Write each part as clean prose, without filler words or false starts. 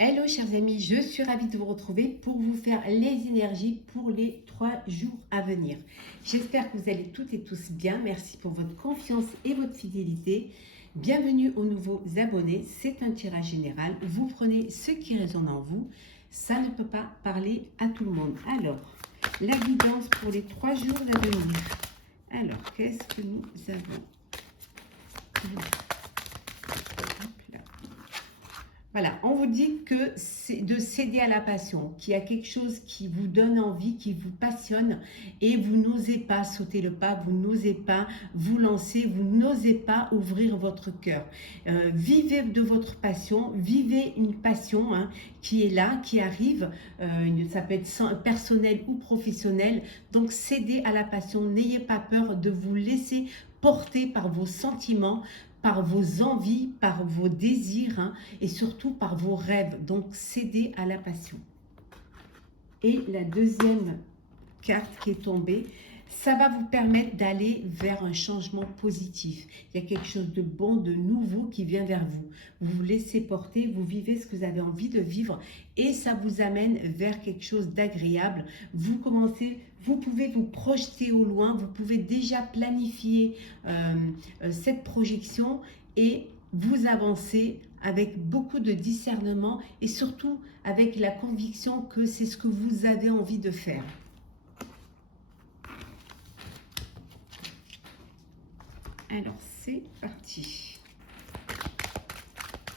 Hello chers amis, je suis ravie de vous retrouver pour vous faire les énergies pour les 3 jours à venir. J'espère que vous allez toutes et tous bien. Merci pour votre confiance et votre fidélité. Bienvenue aux nouveaux abonnés. C'est un tirage général. Vous prenez ce qui résonne en vous. Ça ne peut pas parler à tout le monde. Alors, la guidance pour les 3 jours à venir. Alors, qu'est-ce que nous avons? Voilà, on vous dit que c'est de céder à la passion, qu'il y a quelque chose qui vous donne envie, qui vous passionne et vous n'osez pas sauter le pas, vous n'osez pas vous lancer, vous n'osez pas ouvrir votre cœur. Vivez de votre passion, vivez une passion qui est là, qui arrive, ça peut être personnel ou professionnel, donc cédez à la passion, n'ayez pas peur de vous laisser porter par vos sentiments, par vos envies, par vos désirs et surtout par vos rêves. Donc, cédez à la passion. Et la deuxième carte qui est tombée, ça va vous permettre d'aller vers un changement positif. Il y a quelque chose de bon, de nouveau qui vient vers vous. Vous vous laissez porter, vous vivez ce que vous avez envie de vivre et ça vous amène vers quelque chose d'agréable. Vous commencez, vous pouvez vous projeter au loin, vous pouvez déjà planifier cette projection et vous avancez avec beaucoup de discernement et surtout avec la conviction que c'est ce que vous avez envie de faire. Alors, c'est parti.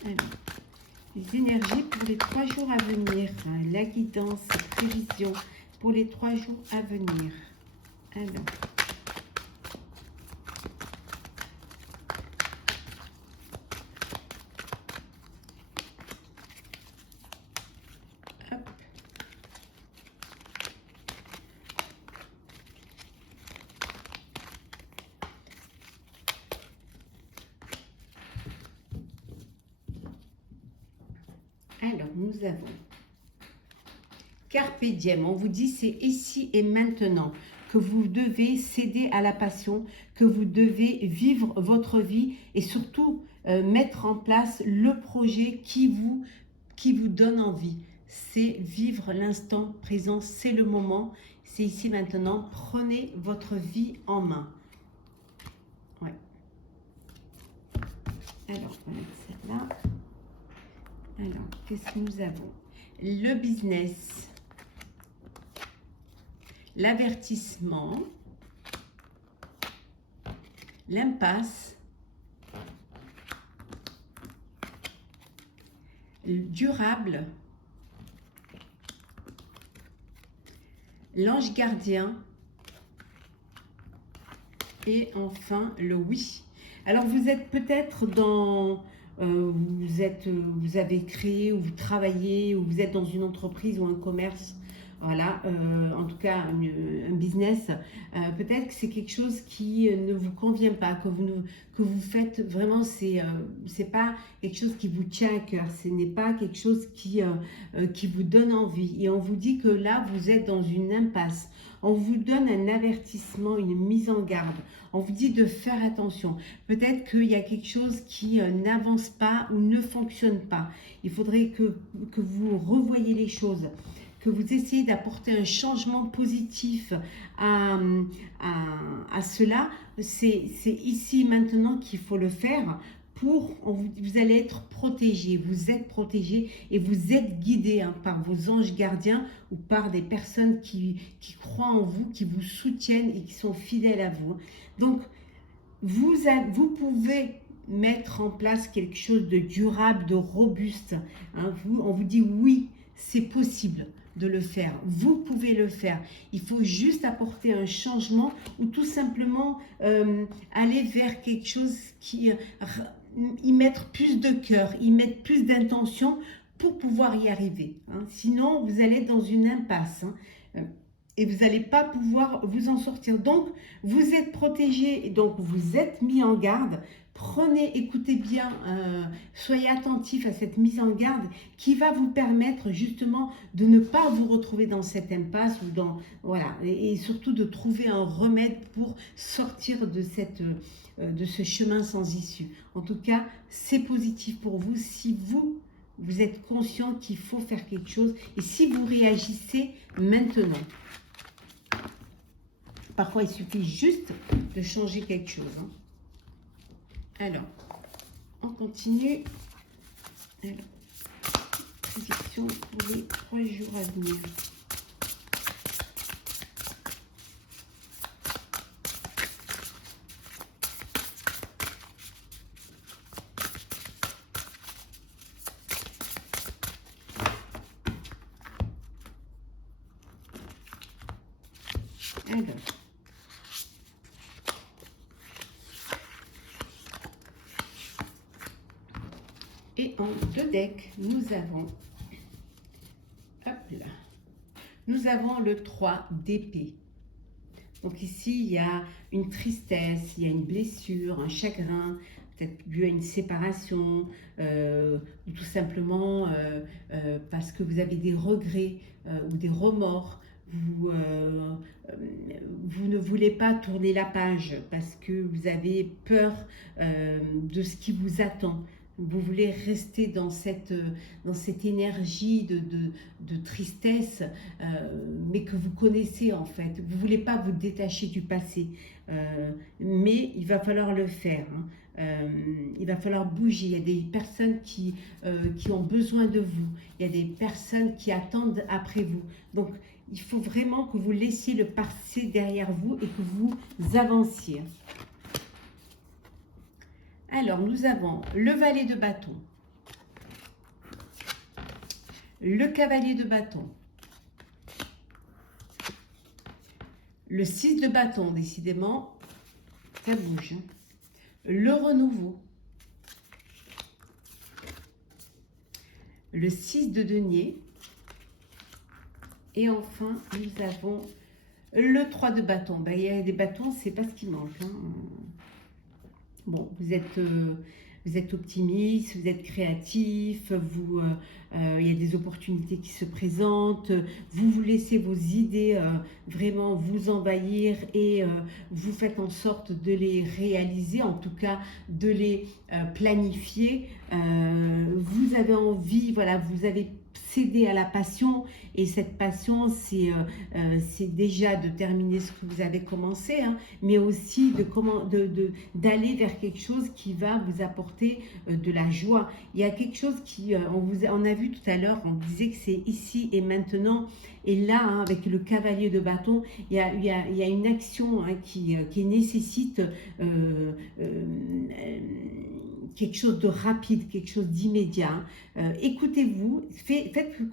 Alors, les énergies pour les 3 jours à venir. La guidance, prévision pour les 3 jours à venir. Alors. Hop. Alors, nous avons Carpe Diem. On vous dit c'est ici et maintenant que vous devez céder à la passion, que vous devez vivre votre vie et surtout mettre en place le projet qui vous donne envie. C'est vivre l'instant présent, c'est le moment, c'est ici maintenant. Prenez votre vie en main. Ouais. Alors, on va mettre celle-là. Alors, qu'est-ce que nous avons? Le business, l'avertissement, l'impasse, durable, l'ange gardien et enfin le oui. Alors vous êtes peut-être dans... vous avez créé ou vous travaillez ou vous êtes dans une entreprise ou un commerce, voilà, en tout cas un business, peut-être que c'est quelque chose qui ne vous convient pas, que vous faites vraiment, c'est pas quelque chose qui vous tient à cœur, ce n'est pas quelque chose qui vous donne envie et on vous dit que là vous êtes dans une impasse. On vous donne un avertissement, une mise en garde. On vous dit de faire attention. Peut-être qu'il y a quelque chose qui n'avance pas ou ne fonctionne pas. Il faudrait que vous revoyiez les choses, que vous essayez d'apporter un changement positif à cela. C'est ici maintenant qu'il faut le faire. Vous allez être protégé, vous êtes protégé et vous êtes guidé par vos anges gardiens ou par des personnes qui croient en vous, qui vous soutiennent et qui sont fidèles à vous. Donc, vous pouvez mettre en place quelque chose de durable, de robuste. On vous dit oui, c'est possible de le faire. Vous pouvez le faire. Il faut juste apporter un changement ou tout simplement aller vers quelque chose qui y mettre plus de cœur, y mettre plus d'intention pour pouvoir y arriver. Sinon, vous allez être dans une impasse. Et vous n'allez pas pouvoir vous en sortir. Donc, vous êtes protégé et donc vous êtes mis en garde. Prenez, écoutez bien, soyez attentifs à cette mise en garde qui va vous permettre justement de ne pas vous retrouver dans cette impasse ou dans, voilà, et surtout de trouver un remède pour sortir de ce chemin sans issue. En tout cas, c'est positif pour vous si vous Vous êtes conscient qu'il faut faire quelque chose. Et si vous réagissez maintenant, parfois il suffit juste de changer quelque chose. Hein. Alors, on continue. Alors, prédiction pour les 3 jours à venir. Alors, et en 2 decks, nous avons, hop là, nous avons le 3 d'épée. Donc ici, il y a une tristesse, il y a une blessure, un chagrin, peut-être dû à une séparation, ou tout simplement parce que vous avez des regrets ou des remords. Vous ne voulez pas tourner la page parce que vous avez peur de ce qui vous attend. Vous voulez rester dans cette énergie de tristesse, mais que vous connaissez en fait. Vous ne voulez pas vous détacher du passé, mais il va falloir le faire. Hein. Il va falloir bouger. Il y a des personnes qui ont besoin de vous. Il y a des personnes qui attendent après vous. Donc, il faut vraiment que vous laissiez le passé derrière vous et que vous avanciez. Alors, nous avons le valet de bâton, le cavalier de bâton, le 6 de bâton, décidément, ça bouge. Hein. Le renouveau, le 6 de denier, et enfin, nous avons le 3 de bâton. Ben, il y a des bâtons, c'est pas ce qui manque. Hein. Bon, vous êtes optimiste, vous êtes créatif, il y a des opportunités qui se présentent, vous laissez vos idées vraiment vous envahir et vous faites en sorte de les réaliser, en tout cas de les planifier. Vous avez envie, voilà, vous avez cédé à la passion et cette passion c'est déjà de terminer ce que vous avez commencé, hein, mais aussi d'aller vers quelque chose qui va vous apporter de la joie. Il y a quelque chose qui, on a vu tout à l'heure, on disait que c'est ici et maintenant, et là, hein, avec le cavalier de bâton, il y a une action hein, qui nécessite quelque chose de rapide, quelque chose d'immédiat. Écoutez-vous, faites-vous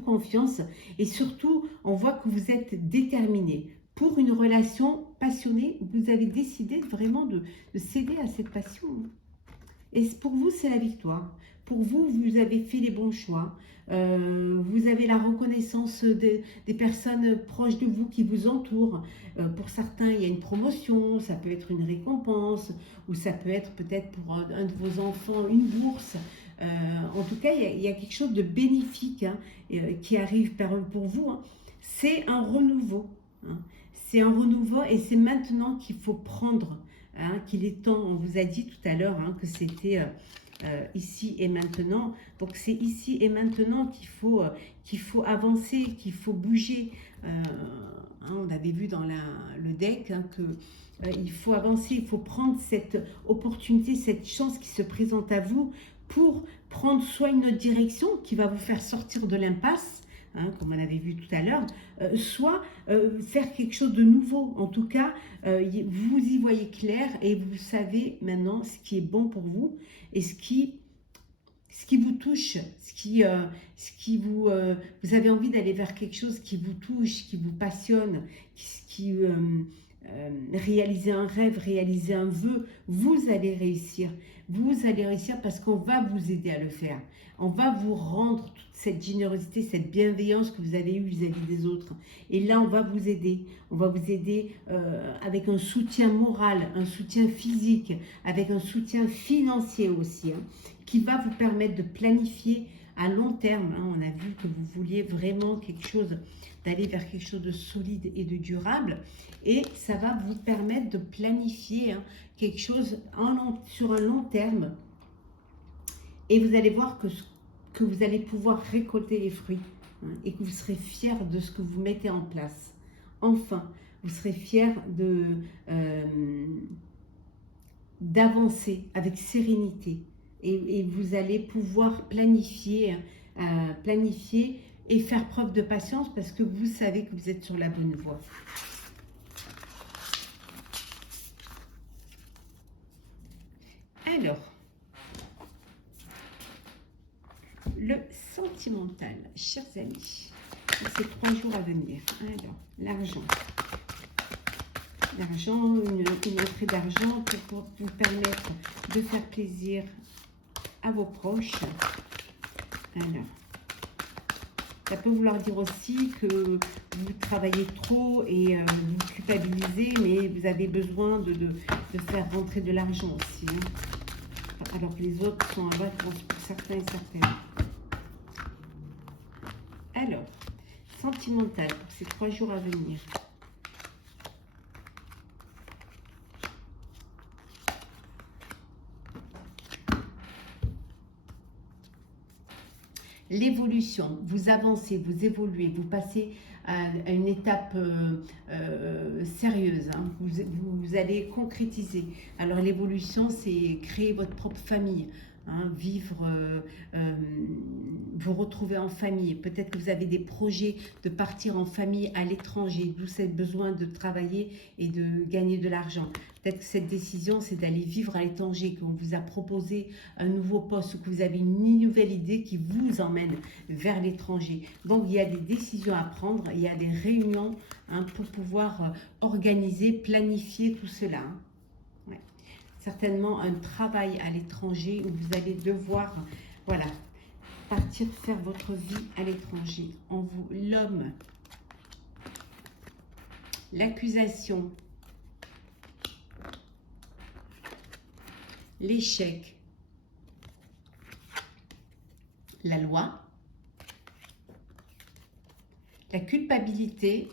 confiance et surtout, on voit que vous êtes déterminé. Pour une relation passionnée, vous avez décidé vraiment de céder à cette passion. Et pour vous, c'est la victoire. Pour vous, vous avez fait les bons choix. Vous avez la reconnaissance des personnes proches de vous qui vous entourent. Pour certains, il y a une promotion, ça peut être une récompense, ou ça peut être peut-être pour un de vos enfants une bourse. En tout cas, il y a quelque chose de bénéfique hein, qui arrive pour vous. Hein. C'est un renouveau. Hein. C'est un renouveau et c'est maintenant qu'il faut prendre, hein, qu'il est temps. On vous a dit tout à l'heure hein, que c'était ici et maintenant. Donc c'est ici et maintenant qu'il faut avancer, qu'il faut bouger. Hein, on avait vu dans le deck hein, que il faut avancer, il faut prendre cette opportunité, cette chance qui se présente à vous pour prendre soit une autre direction qui va vous faire sortir de l'impasse, hein, comme on avait vu tout à l'heure, soit faire quelque chose de nouveau. En tout cas, vous y voyez clair et vous savez maintenant ce qui est bon pour vous et ce qui vous touche, vous avez envie d'aller vers quelque chose qui vous touche, qui vous passionne, réaliser un rêve, réaliser un vœu, vous allez réussir. Vous allez réussir parce qu'on va vous aider à le faire. On va vous rendre toute cette générosité, cette bienveillance que vous avez eue vis-à-vis des autres. Et là, on va vous aider. On va vous aider avec un soutien moral, un soutien physique, avec un soutien financier aussi, hein, qui va vous permettre de planifier à long terme. Hein. On a vu que vous vouliez vraiment quelque chose, d'aller vers quelque chose de solide et de durable. Et ça va vous permettre de planifier hein, quelque chose sur un long terme. Et vous allez voir que que vous allez pouvoir récolter les fruits, hein, et que vous serez fiers de ce que vous mettez en place. Enfin, vous serez fiers d'avancer avec sérénité, et vous allez pouvoir planifier et faire preuve de patience parce que vous savez que vous êtes sur la bonne voie. Alors, le sentimental, chers amis, pour ces 3 jours à venir. Alors, l'argent. L'argent, une entrée d'argent pour vous permettre de faire plaisir à vos proches. Alors, ça peut vouloir dire aussi que vous travaillez trop et vous culpabilisez, mais vous avez besoin de faire rentrer de l'argent aussi, hein, alors que les autres sont en vacances pour certains et certaines. Alors, sentimental pour ces 3 jours à venir. L'évolution, vous avancez, vous évoluez, vous passez à une étape sérieuse, hein. Vous allez concrétiser. Alors l'évolution, c'est créer votre propre famille, hein, vivre, vous retrouver en famille. Peut-être que vous avez des projets de partir en famille à l'étranger, d'où c'est besoin de travailler et de gagner de l'argent. Peut-être que cette décision, c'est d'aller vivre à l'étranger, qu'on vous a proposé un nouveau poste, ou que vous avez une nouvelle idée qui vous emmène vers l'étranger. Donc, il y a des décisions à prendre, il y a des réunions, hein, pour pouvoir organiser, planifier tout cela, hein. Ouais. Certainement un travail à l'étranger où vous allez devoir, voilà, partir faire votre vie à l'étranger. En vous, l'homme, l'accusation, l'échec, la loi, la culpabilité,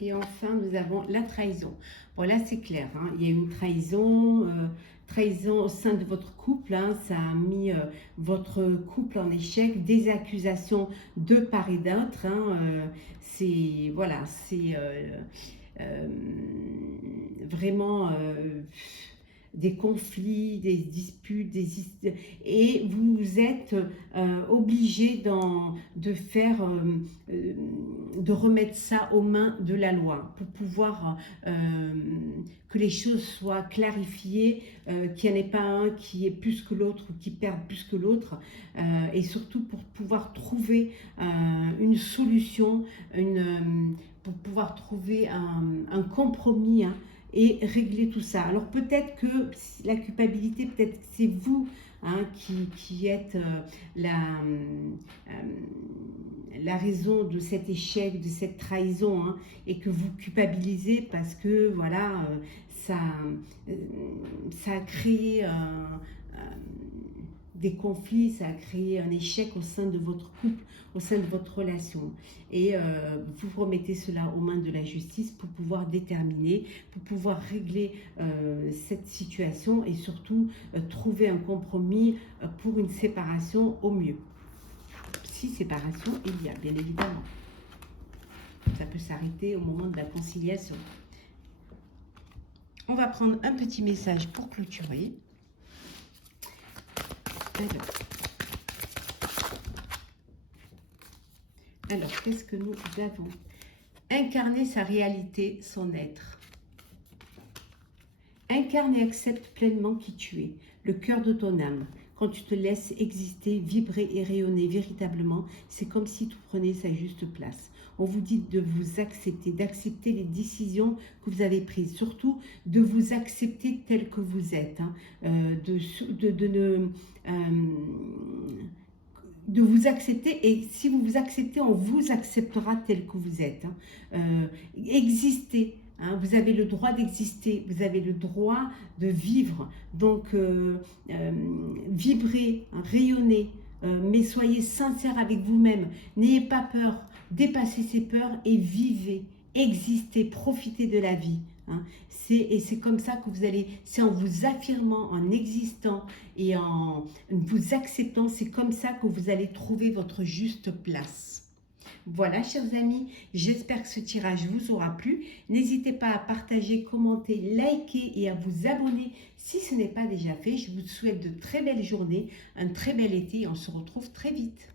et enfin nous avons la trahison. Bon, là c'est clair, hein, il y a une trahison, trahison au sein de votre couple, hein, ça a mis votre couple en échec, des accusations de part et d'autre, hein, c'est, voilà, c'est vraiment des conflits, des disputes, et vous êtes obligé de remettre ça aux mains de la loi pour pouvoir que les choses soient clarifiées, qu'il n'y en ait pas un qui est plus que l'autre ou qui perde plus que l'autre, et surtout pour pouvoir trouver une solution, pour pouvoir trouver un compromis, hein, et régler tout ça. Alors peut-être que la culpabilité, peut-être que c'est vous, hein, qui êtes la raison de cet échec, de cette trahison, hein, et que vous culpabilisez parce que voilà, ça a créé des conflits, ça a créé un échec au sein de votre couple, au sein de votre relation. Et vous remettez cela aux mains de la justice pour pouvoir déterminer, pour pouvoir régler cette situation, et surtout trouver un compromis pour une séparation au mieux. Si séparation il y a, bien évidemment. Ça peut s'arrêter au moment de la conciliation. On va prendre un petit message pour clôturer. Alors, qu'est-ce que nous avons? Incarner sa réalité, son être. Incarne et accepte pleinement qui tu es, le cœur de ton âme. Quand tu te laisses exister, vibrer et rayonner véritablement, c'est comme si tout prenait sa juste place. On vous dit de vous accepter, d'accepter les décisions que vous avez prises, surtout de vous accepter tel que vous êtes, hein, de vous accepter, et si vous vous acceptez, on vous acceptera tel que vous êtes, hein. Existez, hein, vous avez le droit d'exister, vous avez le droit de vivre, donc vibrez, hein, rayonnez, mais soyez sincère avec vous-même, n'ayez pas peur, dépassez ces peurs et vivez, existez, profitez de la vie, hein. Et c'est comme ça que vous allez, c'est en vous affirmant, en existant et en vous acceptant, c'est comme ça que vous allez trouver votre juste place. Voilà, chers amis, j'espère que ce tirage vous aura plu. N'hésitez pas à partager, commenter, liker et à vous abonner si ce n'est pas déjà fait. Je vous souhaite de très belles journées, un très bel été et on se retrouve très vite.